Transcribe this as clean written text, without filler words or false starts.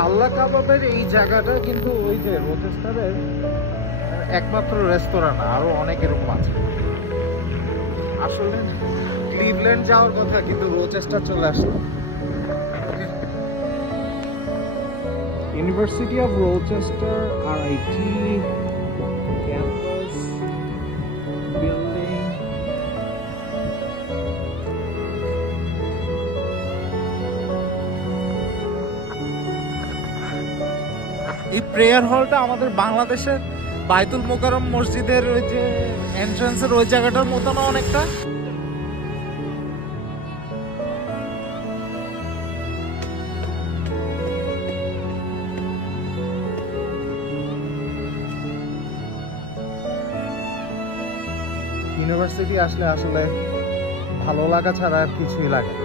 হাল্লা কাবাবের এই জায়গাটা কিন্তু ওই যে রোচেস্টারের একমাত্র রেস্তোরাঁ না, আরো অনেক এরকম আছে। আসলে ক্লিভল্যান্ড যাওয়ার কথা, কিন্তু রোচেস্টার চলে আসলো। University of Rochester RIT campus building. এই প্রেয়ার হলটা আমাদের বাংলাদেশের বাইতুল মোকাররম মসজিদের ওই যে এন্ট্রান্সের ওই জায়গাটার মতো না অনেকটা। ইউনিভার্সিটি আসলে আসলে ভালো লাগা ছাড়া আর কিছুই লাগে না।